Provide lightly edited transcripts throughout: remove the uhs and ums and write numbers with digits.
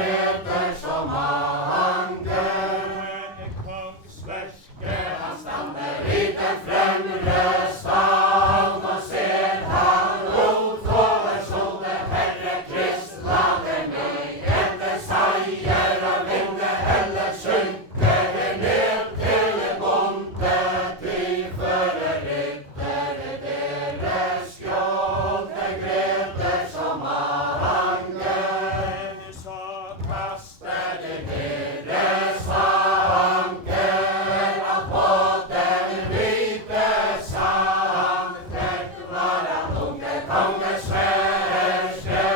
Greter som anker. En kongsverske Han stander i den fremre sal, nå ser han ut over soldet, Herre Krist, lader meg etter seier og vinne, heller synker vi ned til bondet, de fører ryttere deres skjold, det Greter som anker. så Kaster de deres anker av på den hvite sand, trekt var han unge konges verske,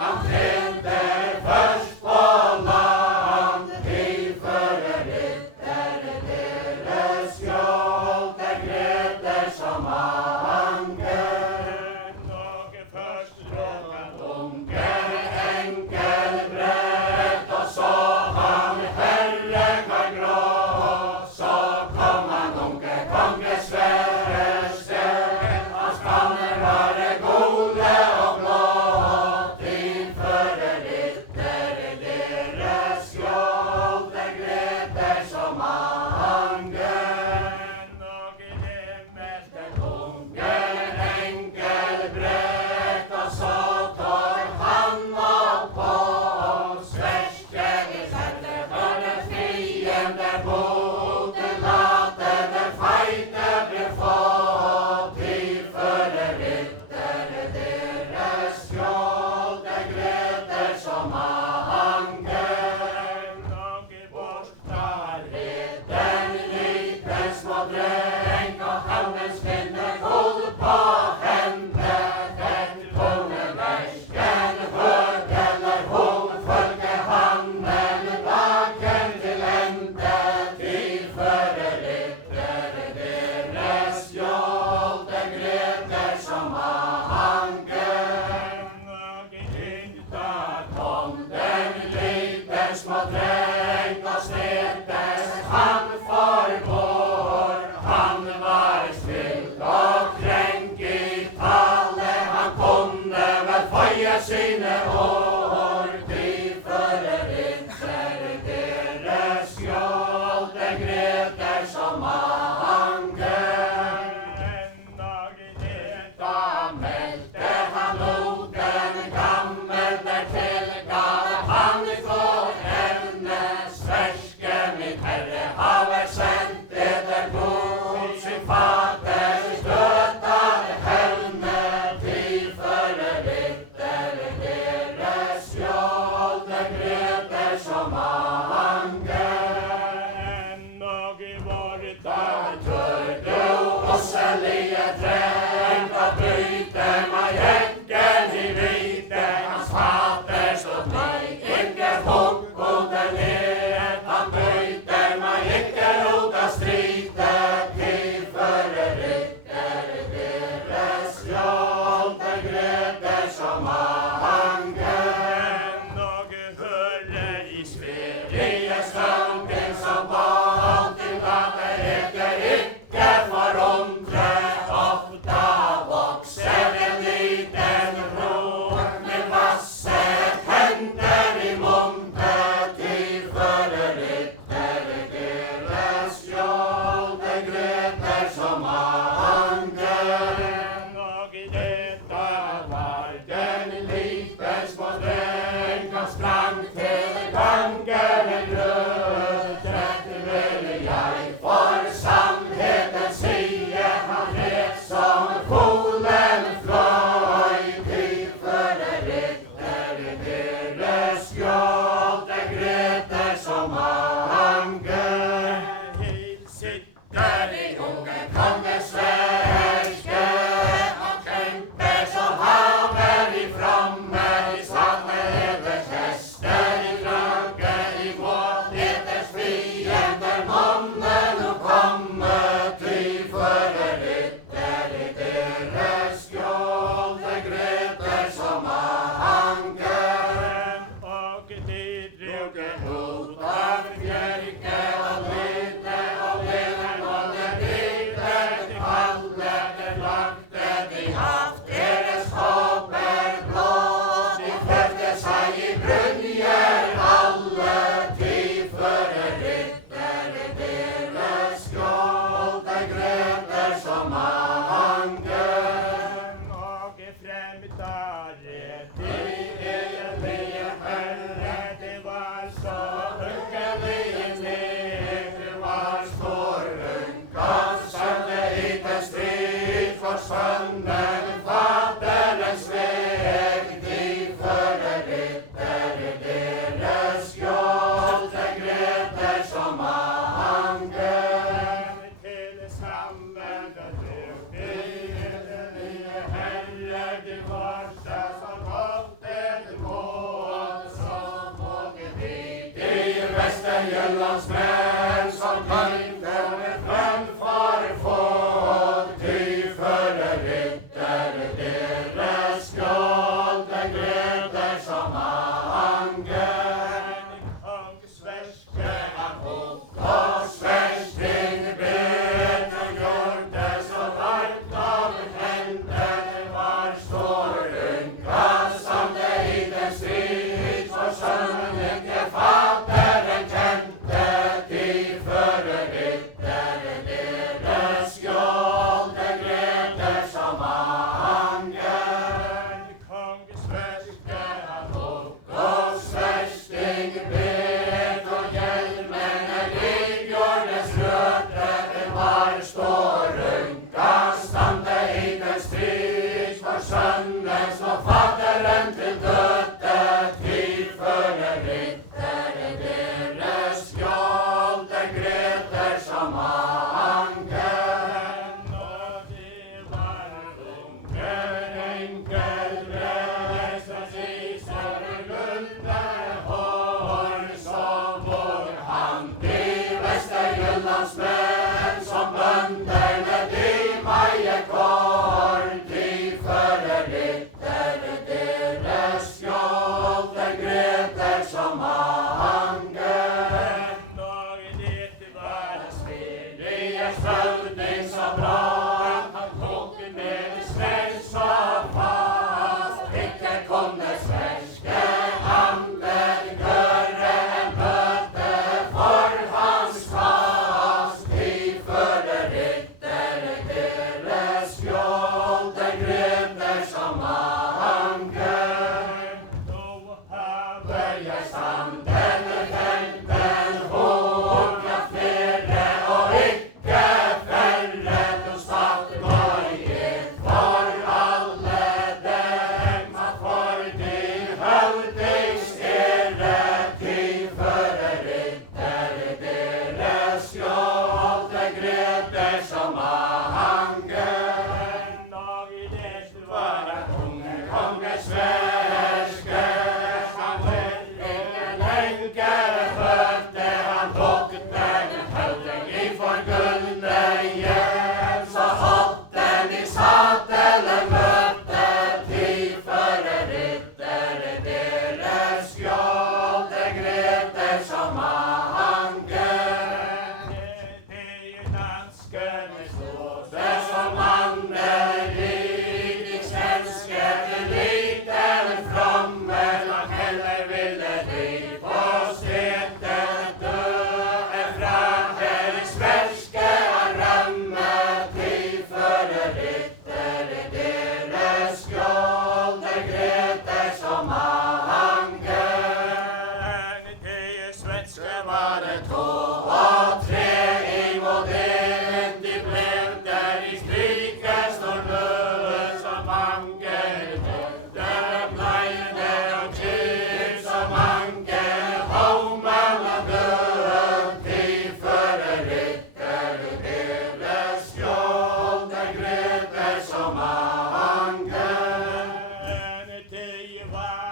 han trinner først på land, de fører ryttere deres skjold, det Greter som anker. noe først råkan Unge enkelbrett, og så han Herre kan grå, så kom han unge konges verste, hans banner var gode og blå, de fører ryttere deres skjold, det Greter som anker. noe himmelt Unge enkelbrett, og så tar han opp på sverske i sette for den fiende bodde, late den feite bli fått, de fører ryttere deres skjold, det Greter som anker. noe bortar Den liten små dreng og havnens kvinne hold på henne, den tunge versken høgeler hun følge hannen dagen til ende, de fører ryttere deres skjold, det Greter som anker. noe yngda Da kom den liten små dreng og snetes han for vår. Han var svilt og krenk i tale, han kunne vel føye sine år. De fører ryttere deres skjold, det Greter som anker. noe ned Da meldte han ut den gammel dertil, ga han for evne sverske, mitt Herre haver sendt eder mot sin faders dødar hevne, de fører ryttere deres skjold, det Greter som anker. noe bortar Da tør du osselige dreng og bryte meg enken i hvite, hans fader stod meg ikke hodet ned, han bryter meg ikke ut av stride, de fører ryttere deres skjold, det Greter som anker. noe høre i Sverige stanken som bak til gater etter ikke forundre, ofta vokser en liten ror med vasse hender i mundet, de fører ryttere deres skjold, det Greter som anker. noe detta Var den liten små dreng og sprang til gangen grønn, Jyllandsmenn som tenkte med fremfare folk, de førre ryttere deres skjold, den gleder som anger. Kongsverske Han hokk og sversting bet og gjorde så varmt av hendene var så runka som det i den strid for sønnen ikke faderen kjente. De førre ryttere deres skjold, den gleder som anger. Kongsverske Han hokk og sversting bet og hjelmene liggjordes rørte, det var stårunka stande i den strid for sønnen så faderen til døde. De førre ryttere deres skjold, den gleder som anger. og de var unge. Enkel reises i sørre gulde hår, så vår han de beste Jyllandsmenn som bønderne de meie kår. De førre ryttere deres skjold, den gleder som anger. og det var Svirlige høvding så bra, han tok med sverd så fast. Ikke kunne svenske ander gjøre en bøte for hans kast. De førre ryttere deres skjold, den gleder som anger. Då haver Bøye standen felten hokka flere og ikke færre. Du satt bøyet for alle dem at for din høvdings ære. De førre ryttere deres skjold, den gleder som anger. og det Var var at unge kongesverske, han ingen lenger fødte, han tok den høvding i forgullne hjem, så holdt den i satelen møtte. De førre ryttere deres skjold, den gleder som anger. det danskene Det som mannen rik, svenske til liten fromme, nok heller ville de på stedet dø fra hele svenske rømme. De førre ryttere deres skjold, den gleder som anger. det svenske Var det 2 og 3 imot en, de blev der i skriket står nød, så mange døde bleide og kjip, så mange homen og død. De førre ryttere deres skjold, den gleder som anger. det var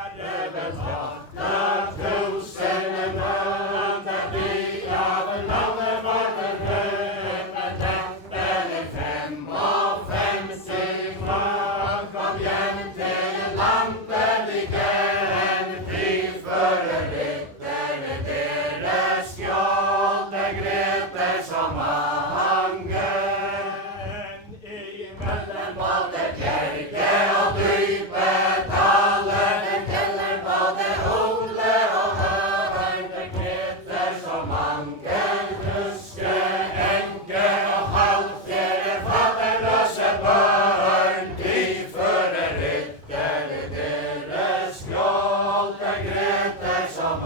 Både kjerke og dypetaler, den teller både ole og hørn. Den kreter som anker, huske, enke og halvfjerde, faderløse barn. De førre ryttere deres skjold, den kreter som